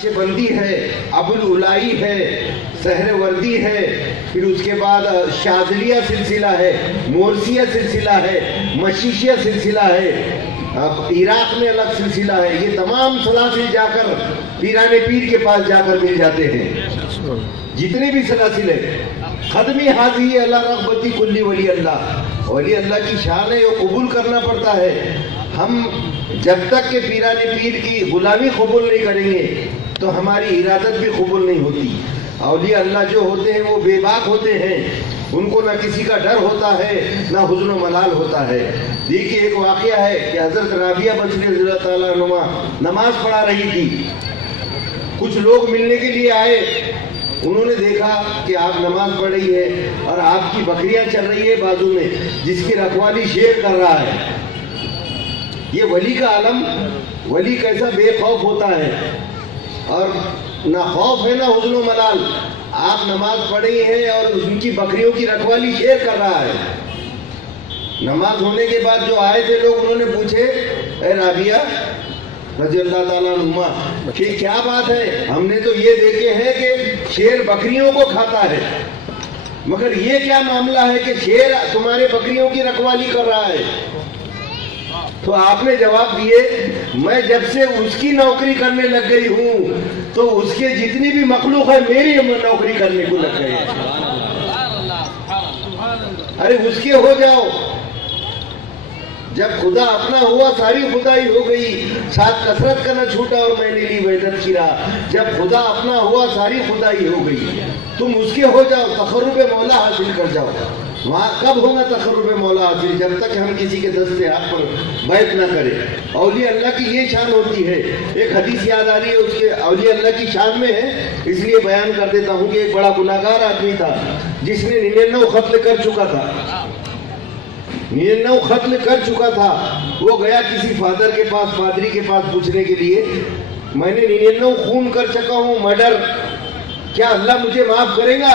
بندی ہے، ابوالعلائی ہے، سحر وردی ہے، پھر اس کے بعد شاذلیہ سلسلہ ہے، مورسیہ سلسلہ ہے، مشیشیہ سلسلہ ہے، عراق میں الگ سلسلہ ہے. یہ تمام سلاسل جا کر پیران پیر کے پاس جا کر مل جاتے ہیں. جتنے بھی سلاسل ہیں ختمی حاضی اللہ رغبتی کلی ولی اللہ. ولی اللہ کی شان ہے، وہ قبول کرنا پڑتا ہے. ہم جب تک کہ پیران پیر کی غلامی قبول نہیں کریں گے تو ہماری ارادت بھی قبول نہیں ہوتی. اولیاء اللہ جو ہوتے ہیں وہ بے باک ہوتے ہیں، ان کو نہ کسی کا ڈر ہوتا ہے نہ حزن و ملال ہوتا ہے. دیکھیے ایک واقعہ ہے کہ حضرت رابعہ بصری رضی اللہ تعالیٰ عنہ نماز پڑھا رہی تھی. کچھ لوگ ملنے کے لیے آئے، انہوں نے دیکھا کہ آپ نماز پڑھ رہی ہے اور آپ کی بکریاں چل رہی ہے بازو میں، جس کی رکھوالی شیر کر رہا ہے. یہ ولی کا عالم، ولی کیسا بے خوف ہوتا ہے، اور نہ خوف ہے نہ حزن و ملال. آپ نماز پڑھی ہیں اور ان کی بکریوں کی رکھوالی شیر کر رہا ہے. نماز ہونے کے بعد جو آئے تھے لوگ، انہوں نے پوچھے اے رابعہ رضی اللہ تعالیٰ عنہ کہ کیا بات ہے؟ ہم نے تو یہ دیکھے ہیں کہ شیر بکریوں کو کھاتا ہے، مگر یہ کیا معاملہ ہے کہ شیر تمہارے بکریوں کی رکھوالی کر رہا ہے؟ تو آپ نے جواب دیے، میں جب سے اس کی نوکری کرنے لگ گئی ہوں تو اس کے جتنی بھی مخلوق ہے میری نوکری کرنے کو لگ گئی. ارے اس کے ہو جاؤ. جب خدا اپنا ہوا ساری خدائی ہو گئی. ساتھ کثرت کا نہ چھوٹا اور میں نے لی وحدت کی راہ. جب خدا اپنا ہوا ساری خدائی ہو گئی. تم اس کے ہو جاؤ، تقرب مولا حاصل کر جاؤ. وہاں کب ہوگا تقرب مولا حاصل؟ جب تک ہم کسی کے دستے ہاتھ پر بیعت نہ کریں. اولیاء اللہ کی یہ شان ہوتی ہے. ایک حدیث یاد آ رہی ہے، اس کے اولیاء اللہ کی شان میں ہے، اس لیے بیان کر دیتا ہوں کہ ایک بڑا گناہگار آدمی تھا جس نے 99 قتل کر چکا تھا. 99 قتل کر چکا تھا. وہ گیا کسی فادر کے پاس، پادری کے پاس پوچھنے کے لیے، میں نے 99 خون کر چکا ہوں، مرڈر، کیا اللہ مجھے معاف کرے گا؟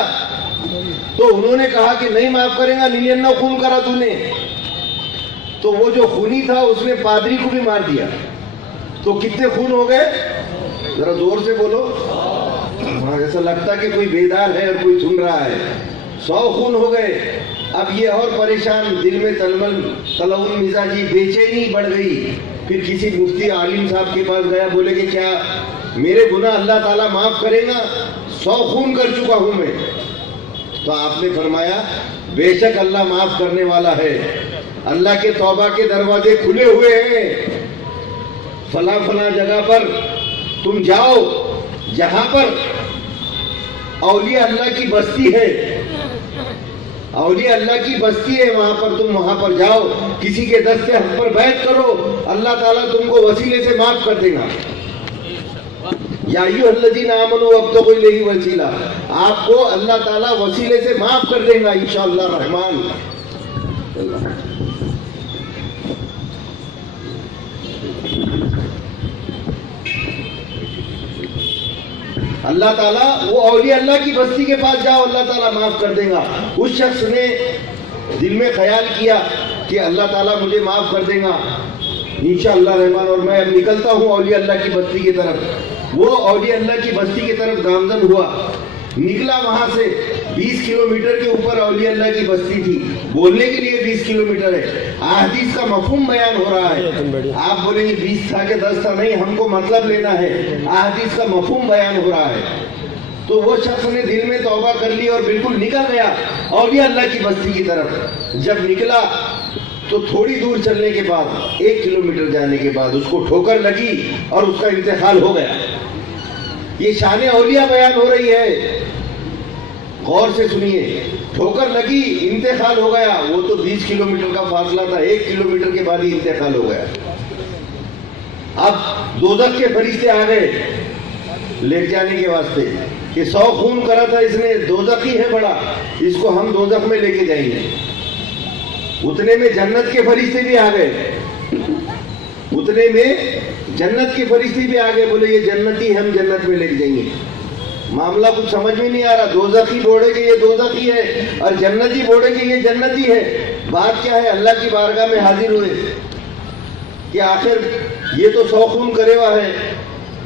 تو انہوں نے کہا کہ نہیں معاف کرے گا، 99 خون کرا تو نے. تو وہ جو خونی تھا اس نے پادری کو بھی مار دیا. تو کتنے خون ہو گئے؟ ذرا زور سے بولو. ہاں ایسا لگتا کہ کوئی بیدار ہے اور کوئی سن رہا ہے. 100 خون ہو گئے. اب یہ اور پریشان، دل میں تلون مزاجی، بے چینی بڑھ گئی. پھر کسی مفتی عالم صاحب کے پاس گیا، بولے کہ کیا میرے گناہ اللہ تعالیٰ معاف کرے گا؟ 100 خون کر چکا ہوں میں. تو آپ نے فرمایا بے شک اللہ معاف کرنے والا ہے. اللہ کے توبہ کے دروازے کھلے ہوئے ہیں. فلاں فلاں جگہ پر تم جاؤ جہاں پر اولیاء اللہ کی بستی ہے، اولیاء اللہ کی بستی ہے، وہاں پر تم وہاں پر جاؤ، کسی کے دستے حق پر بیعت کرو، اللہ تعالیٰ تم کو وسیلے سے معاف کر دے گا. یا ایھا الذین آمنوا وابتغوا الیہ وسیلہ، آپ کو اللہ تعالیٰ وسیلے سے معاف کر دے گا انشاءاللہ الرحمن. اللہ تعالیٰ، وہ اولیاء اللہ کی بستی کے پاس جاؤ، اللہ تعالیٰ معاف کر دے گا. اس شخص نے دل میں خیال کیا کہ اللہ تعالیٰ مجھے معاف کر دے گا انشاءاللہ الرحمن، اور میں اب نکلتا ہوں اولیاء اللہ کی بستی کی طرف. وہ اولیاء اللہ کی بستی کی طرف گامزن ہوا، نکلا وہاں سے. 20 کلومیٹر کے اوپر اولیاء اللہ کی بستی تھی. بولنے کے لیے 20 کلومیٹر ہے، احادیث کا مفہوم بیان ہو رہا ہے. آپ بولیں گے 20 تھا کہ 10 تھا، نہیں، ہم کو مطلب لینا ہے، احادیث کا مفہوم بیان ہو رہا ہے. تو وہ شخص نے دل میں توبہ کر لی اور بالکل نکل گیا اولیاء اللہ کی بستی کی طرف. جب نکلا تو تھوڑی دور چلنے کے بعد، 1 کلومیٹر جانے کے بعد، اس کو ٹھوکر لگی اور اس کا انتقال ہو گیا. یہ شان اولیاء بیان ہو رہی ہے، غور سے سنیے. ٹھوکر لگی، انتقال ہو گیا. وہ تو 20 کلومیٹر کا فاصلہ تھا، 1 کلومیٹر کے بعد ہی انتقال ہو گیا. اب دوزخ کے فرشتے آ گئے لے جانے کے واسطے کہ 100 خون کرا تھا اس نے، دوزخی ہے بڑا، اس کو ہم دوزخ میں لے کے جائیں گے. اتنے میں جنت کے فرشتے بھی آ گئے. اتنے میں جنت کے فرشتے بھی آ گئے، بولے یہ جنتی، ہم جنت میں لے کے جائیں گے. معاملہ کچھ سمجھ میں نہیں آ رہا. دوزخی بوڑے کہ یہ دوزخی ہے اور جنتی بوڑے کہ یہ جنتی ہے. بات کیا ہے؟ اللہ کی بارگاہ میں حاضر ہوئے کہ آخر یہ تو 100 خون کرے ہوا ہے،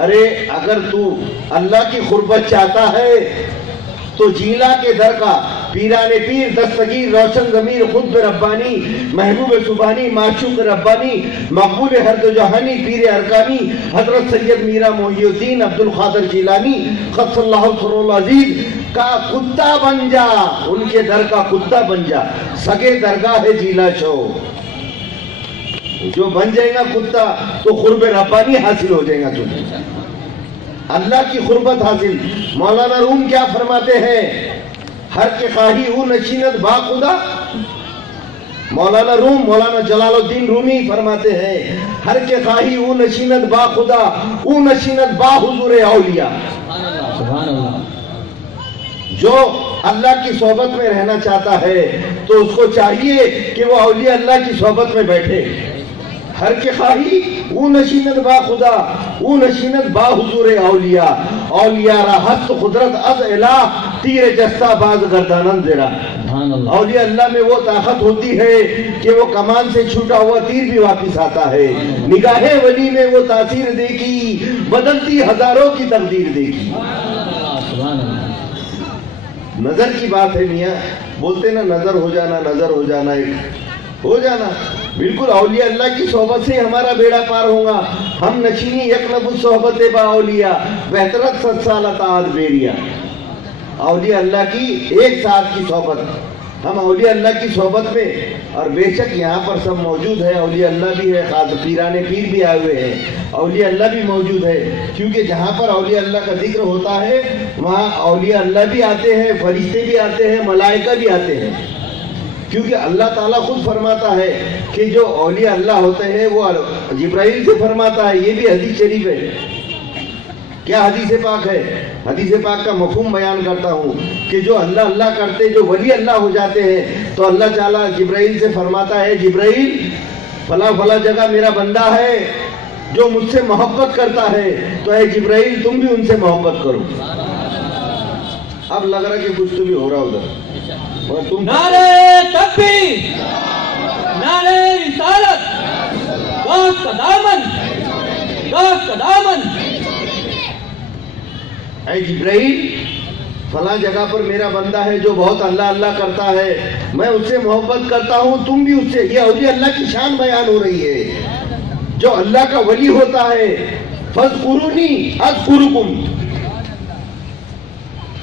ارے اگر تو اللہ کی قربت چاہتا ہے تو جیلا کے در کا پیران پیر دستگیر روشن ضمیر خود ربانی محبوب سبحانی معشوق ربانی مقبول ہر دو جہانی پیر ارکانی حضرت سید میرا محی الدین عبد القادر جیلانی قدس اللہ سر العزیز کا کتا بن جا، ان کے در کا کتا بن جا، سگے درگاہ جیلا شو، جو بن جائے گا کتا تو قرب ربانی حاصل ہو جائے گا تمہیں، اللہ کی قربت حاصل۔ مولانا روم کیا فرماتے ہیں؟ ہر کے خواہی او نشینت با خدا، مولانا روم مولانا جلال الدین رومی فرماتے ہیں ہر کے خواہی او نشینت با خدا، او نشینت با حضور اولیاء۔ سبحان اللہ۔ جو اللہ کی صحبت میں رہنا چاہتا ہے تو اس کو چاہیے کہ وہ اولیاء اللہ کی صحبت میں بیٹھے۔ ہر کے خواہی او نشینت با خدا، او نشینت با حضور اولیاء، اولیاء را ہست قدرت از الہ، تیر جستہ باز گردانن زرا۔ اولیاء اللہ میں وہ طاقت ہوتی ہے کہ وہ کمان سے چھوٹا ہوا تیر بھی واپس آتا ہے، نگاہ ولی میں وہ تاثیر دیکھی، بدلتی ہزاروں کی تقدیر دیکھی۔ نظر کی بات ہے میاں، بولتے نا نظر ہو جانا، نظر ہو جانا، ہو جانا بالکل اولیاء اللہ کی صحبت سے ہمارا بیڑا پار ہوگا۔ ہم نشینی یک نبوت صحبت با اولیاء بہترت 7 سال اطاعت بیریا، اولیاء اللہ کی 1 سال کی صحبت، ہم اولیاء اللہ کی صحبت میں، اور بے شک یہاں پر سب موجود ہے، اولیاء اللہ بھی ہے، خاص پیران پیر بھی آئے ہوئے ہیں، اولیاء اللہ بھی موجود ہے، کیونکہ جہاں پر اولیاء اللہ کا ذکر ہوتا ہے وہاں اولیاء اللہ بھی آتے ہیں، فرشتے بھی آتے ہیں، ملائکہ بھی آتے ہیں، کیونکہ اللہ تعالیٰ خود فرماتا ہے کہ جو اولیاء اللہ ہوتے ہیں وہ جبرائیل سے فرماتا ہے، یہ بھی حدیث شریف ہے۔ کیا حدیث پاک ہے؟ حدیث پاک کا مفہوم بیان کرتا ہوں کہ جو اللہ اللہ کرتے، جو ولی اللہ ہو جاتے ہیں تو اللہ تعالیٰ جبرائیل سے فرماتا ہے جبرائیل فلاں فلاں جگہ میرا بندہ ہے جو مجھ سے محبت کرتا ہے، تو اے جبرائیل تم بھی ان سے محبت کرو۔ اب لگ رہا کہ کچھ تو بھی ہو رہا ادھر۔ نعرہ تکبیر، نعرہ رسالت، غوث کا دامن، غوث کا دامن۔ اے جبرائیل فلاں جگہ پر میرا بندہ ہے جو بہت اللہ اللہ کرتا ہے، میں اس سے محبت کرتا ہوں، تم بھی اس سے۔ یہ اولیاء اللہ کی شان بیان ہو رہی ہے۔ جو اللہ کا ولی ہوتا ہے فَاذْكُرُونِي أَذْكُرُكُمْ،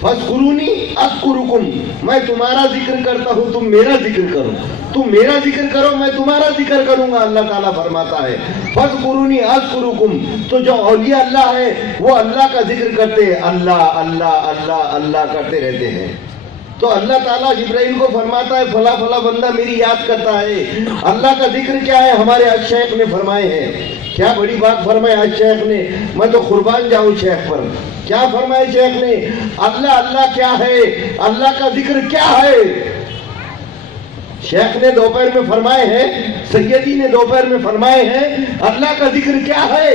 فَاذْكُرُونِي أَذْكُرُكُمْ، میں تمہارا ذکر کرتا ہوں تم میرا ذکر کرو، تم میرا ذکر کرو میں تمہارا ذکر کروں گا، اللہ تعالیٰ فرماتا ہے فَاذْكُرُونِي أَذْكُرُكُمْ۔ تو جو اولیاء اللہ ہے وہ اللہ کا ذکر کرتے ہیں، اللہ اللہ اللہ اللہ کرتے رہتے ہیں۔ تو اللہ تعالیٰ جبرائیل کو فرماتا ہے فلاں فلاں بندہ میری یاد کرتا ہے۔ اللہ کا ذکر کیا ہے؟ ہمارے حج شیخ نے فرمائے ہیں، کیا بڑی بات فرمائے حج شیخ نے، میں تو قربان جاؤں شیخ پر۔ کیا فرمائے شیخ نے؟ اللہ اللہ کیا ہے، اللہ کا ذکر کیا ہے؟ شیخ نے دوپہر میں فرمائے ہیں، سیدی نے دوپہر میں فرمائے ہیں، اللہ کا ذکر کیا ہے؟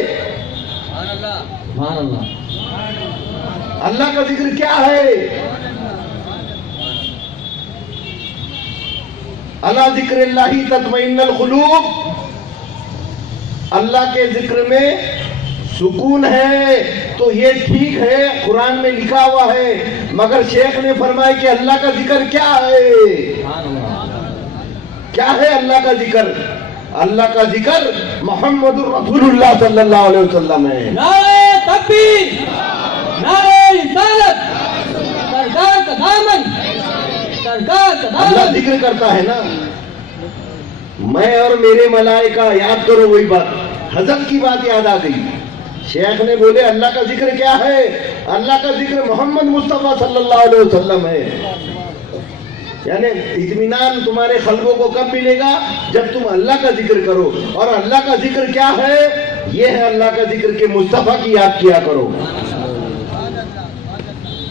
اللہ کا ذکر کیا ہے؟ اللہ ذکر اللہ تطمئن القلوب، اللہ کے ذکر میں سکون ہے، تو یہ ٹھیک ہے، قرآن میں لکھا ہوا ہے، مگر شیخ نے فرمایا کہ اللہ کا ذکر کیا ہے؟ کیا ہے اللہ کا ذکر؟ اللہ کا ذکر محمد الرسول اللہ صلی اللہ علیہ وسلم ہے۔ نعرہ تکبیر، نعرہ رسالت، سرکار کا دامن، سرکار کا دامن۔ اللہ ذکر کرتا ہے نا، میں اور میرے ملائکہ، یاد کرو وہی بات، حضرت کی بات یاد آ گئی۔ شیخ نے بولے اللہ کا ذکر کیا ہے؟ اللہ کا ذکر محمد مصطفیٰ صلی اللہ علیہ وسلم ہے۔ یعنی اطمینان تمہارے قلبوں کو کب ملے گا؟ جب تم اللہ کا ذکر کرو۔ اور اللہ کا ذکر کیا ہے؟ یہ ہے اللہ کا ذکر کہ مصطفیٰ کی یاد کیا کرو۔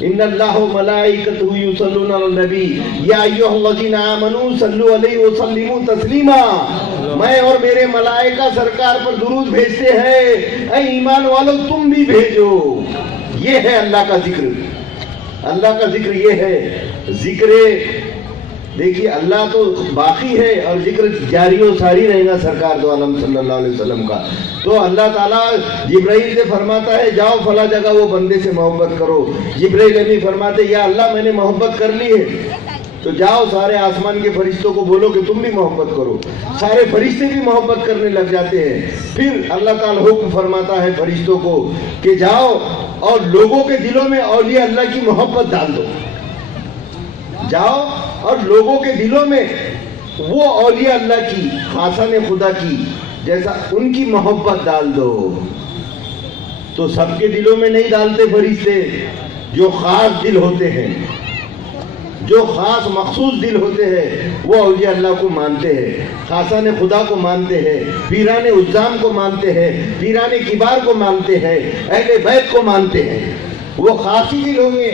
ان اللہ ملائکتہ یصلون علی النبی یا ایھا الذین آمنوا صلوا علیہ وسلموا تسلیما، میں اور میرے ملائکہ سرکار پر درود بھیجتے ہیں، اے ایمان والو تم بھی بھیجو۔ یہ ہے اللہ کا ذکر۔ اللہ کا ذکر یہ ہے، ذکر دیکھیے اللہ تو باقی ہے اور ذکر جاری و ساری رہے گا سرکار دو عالم صلی اللہ علیہ وسلم کا. تو اللہ تعالیٰ جبرائیل سے فرماتا ہے جاؤ فلاں جگہ وہ بندے سے محبت کرو. جبرائیل امین فرماتے یا اللہ میں نے محبت کر لی ہے تو جاؤ سارے آسمان کے فرشتوں کو بولو کہ تم بھی محبت کرو. سارے فرشتے بھی محبت کرنے لگ جاتے ہیں. پھر اللہ تعالیٰ حکم فرماتا ہے فرشتوں کو کہ جاؤ اور لوگوں کے دلوں میں اولیاء اللہ کی محبت ڈال دو. جاؤ اور لوگوں کے دلوں میں وہ اولیاء اللہ کی خاصان خدا کی جیسا ان کی محبت ڈال دو. تو سب کے دلوں میں نہیں ڈالتے فرشتے. جو خاص دل ہوتے ہیں جو خاص مخصوص دل ہوتے ہیں وہ اولیاء اللہ کو مانتے ہیں, خاصان خدا کو مانتے ہیں, پیران عظام کو مانتے ہیں, پیران کبار کو مانتے ہیں, اہل بیت کو مانتے ہیں. وہ خاصی دل ہوں گے.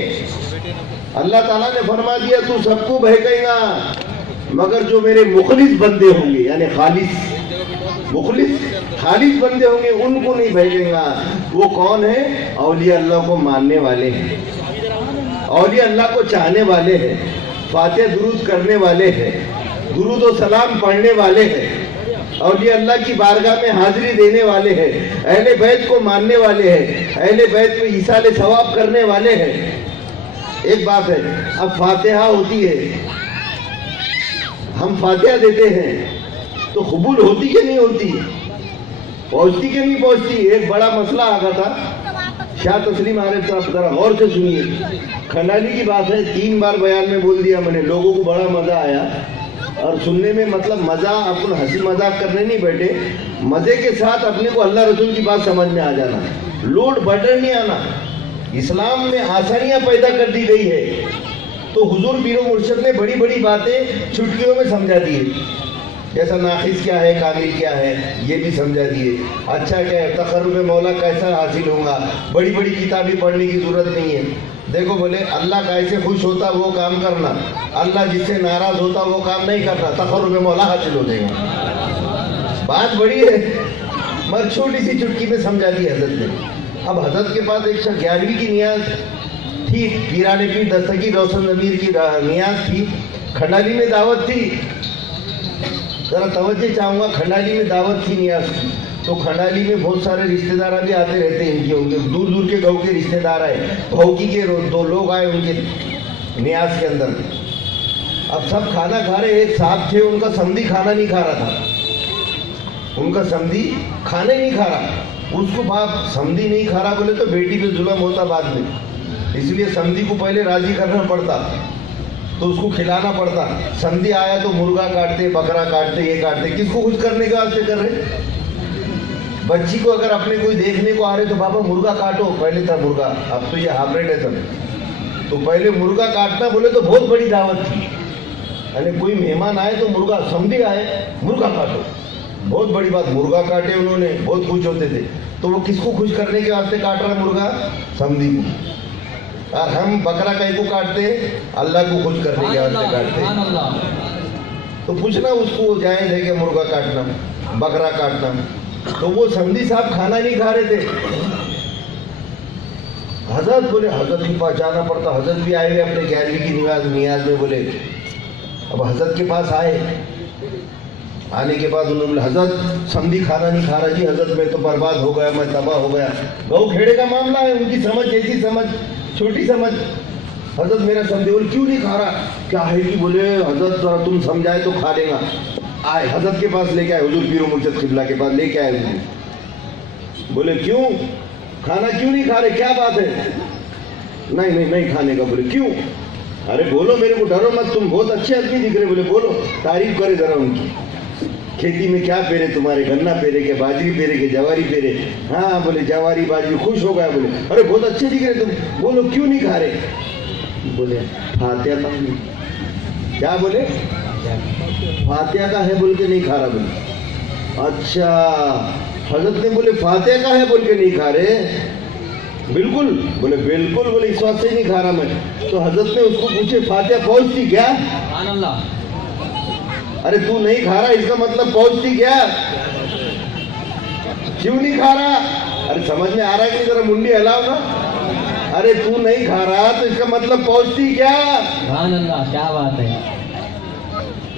اللہ تعالیٰ نے فرما دیا تو سب کو بہکے گا مگر جو میرے مخلص بندے ہوں گے یعنی خالص بندے ہوں گے ان کو نہیں بھیجیں گا. وہ کون ہے؟ اولیاء اللہ کو ماننے والے ہیں, اولیاء اللہ کو چاہنے والے ہیں, فاتح درود کرنے والے ہیں, درود و سلام پڑھنے والے ہیں, اولیاء اللہ کی بارگاہ میں حاضری دینے والے ہیں, اہل بیت کو ماننے والے ہیں, اہل بیت میں ایصال ثواب کرنے والے ہیں. ایک بات ہے, اب فاتحہ ہوتی ہے, ہم فاتحہ دیتے ہیں تو قبول ہوتی کہ نہیں ہوتی, پہنچتی کہ نہیں پہنچتی؟ ایک بڑا مسئلہ آگا تھا. شاہ تسلیم عارف صاحب ذرا غور سے سنیے, کھنڈالی کی بات ہے, 3 بار بیان میں بول دیا میں نے, لوگوں کو بڑا مزہ آیا اور سننے میں مطلب مزہ, اپن ہنسی مذاق کرنے نہیں بیٹھے, مزے کے ساتھ اپنے کو اللہ رسول کی بات سمجھ میں آ جانا, لوڈ بٹن نہیں آنا. اسلام میں آسانیاں پیدا کر دی گئی ہے تو حضور پیر و مرشد نے بڑی بڑی باتیں چٹکیوں میں سمجھا دی ہے. جیسا ناقص کیا ہے, کامل کیا ہے, یہ بھی سمجھا دیے. اچھا کیا ہے, تقرب مولا کیسا حاصل ہوگا, بڑی بڑی کتابیں پڑھنے کی ضرورت نہیں ہے. دیکھو بولے اللہ کیسے خوش ہوتا وہ کام کرنا, اللہ جس سے ناراض ہوتا وہ کام نہیں کرنا, تقرب مولا حاصل ہو جائے گا. بات بڑی ہے مگر چھوٹی سی چٹکی میں سمجھا دی حضرت نے. اب حضرت کے پاس ایک 11ویں کی نیاز تھی, پیرانے پیر دستگیر روشن ضمیر کی نیاز تھی, کھنڈالی میں دعوت تھی. ذرا توجہ چاہوں گا, کھنڈالی میں دعوت تھی, نیاز کی. تو کھنڈالی میں بہت سارے رشتہ دار بھی آتے رہتے ہیں, ان کے دور دور کے گاؤں کے رشتہ دار آئے, بھوکی کے 2 لوگ آئے ان کے نیاز کے اندر. اب سب کھانا کھا رہے, ایک صاحب تھے ان کا سمدھی کھانا نہیں کھا رہا تھا, ان کا سمدھی کھانے نہیں کھا رہا. اس کو باپ سمدھی نہیں کھا رہا بولے تو بیٹی پہ ظلم ہوتا بعد میں, اس لیے سمدھی کو پہلے راضی کرنا پڑتا تو اس کو کھلانا پڑتا. سمدھی آیا تو مرغا کاٹتے, بکرا کاٹتے, یہ کاٹتے, کس کو خوش کرنے کے واسطے کر رہے؟ بچی کو اگر اپنے کوئی دیکھنے کو آ رہے تو بابا مرغا کاٹو, پہلے تھا مرغا, اب تو یہ ہابریڈ ہے سب. تو پہلے مرغا کاٹنا بولے تو بہت بڑی دعوت تھی, یعنی کوئی مہمان آئے تو مرغا, سمدھی آئے مرغا کاٹو, بہت بڑی بات. مرغا کاٹے انہوں نے, بہت خوش ہوتے تھے. تو وہ کس کو خوش کرنے کے واسطے کاٹ رہا مرغا؟ سمدھی کو. اور ہم بکرا کہیں کو کاٹتے, اللہ کو خوش کرنے کے واسطے کاٹتے. تو پوچھنا اس کو جائز ہے کہ مرغا کاٹنا, بکرا کاٹنا. تو وہ سمدھی صاحب کھانا نہیں کھا رہے تھے. حضرت بولے, حضرت کے پاس جانا پڑتا. حضرت بھی آئے ہوئے اپنے 11ویں کی نیاز میں. بولے اب حضرت کے پاس آئے, آنے کے بعد انہوں نے حضرت سمدھی کھانا نہیں کھا رہا جی. حضرت میں تو برباد ہو گیا, میں تباہ ہو گیا. گاؤں کھیڑے کا معاملہ ہے, ان کی سمجھ جیسی سمجھ, چھوٹی سمجھ. حضرت میرا سمدھی, بولے کیوں نہیں کھا رہا, کیا ہے کہ بولے حضرت ذرا تم سمجھائے تو کھا لے گا. آئے حضرت کے پاس لے کے آئے, حضور پیر و مرشد قبلہ کے پاس لے کے آئے. بولے کیوں کھانا کیوں نہیں کھا رہے, کیا بات ہے؟ نہیں کھانے کا. بولے کیوں؟ ارے بولو, میرے کو ڈرو مت, تم بہت اچھے آدمی دکھ رہے. بولے بولو, تعریف کرے ذرا ان کی. کھیتی میں کیا پیرے تمہارے, گنا پیرے کہ باجری پیرے کہ جواری پیرے؟ ہاں بولے جواری باجری. خوش ہو گیا. بولے ارے بہت اچھے دکھ رہے تم, بولو کیوں نہیں کھا رہے؟ بولے فاتحہ کا نہیں. کیا بولے؟ فاتحہ کا ہے بول کے نہیں کھا رہا. بولے اچھا. حضرت نے بولے فاتحہ کا ہے بول کے نہیں کھا رہے؟ بالکل. بولے بالکل. بولے اس واسطے نہیں کھا رہا میں. تو حضرت نے اس کو پوچھے فاتحہ پہنچتی کیا؟ سبحان اللہ. ارے تو نہیں کھا رہا اس کا مطلب پہنچتی کیا؟ کیوں نہیں کھا رہا؟ ارے سمجھ میں آ رہا ہے کہ ذرا منڈی ہلاؤ نا. ارے تو نہیں کھا رہا تو اس کا مطلب پہنچتی کیا؟ سبحان اللہ, کیا بات ہے.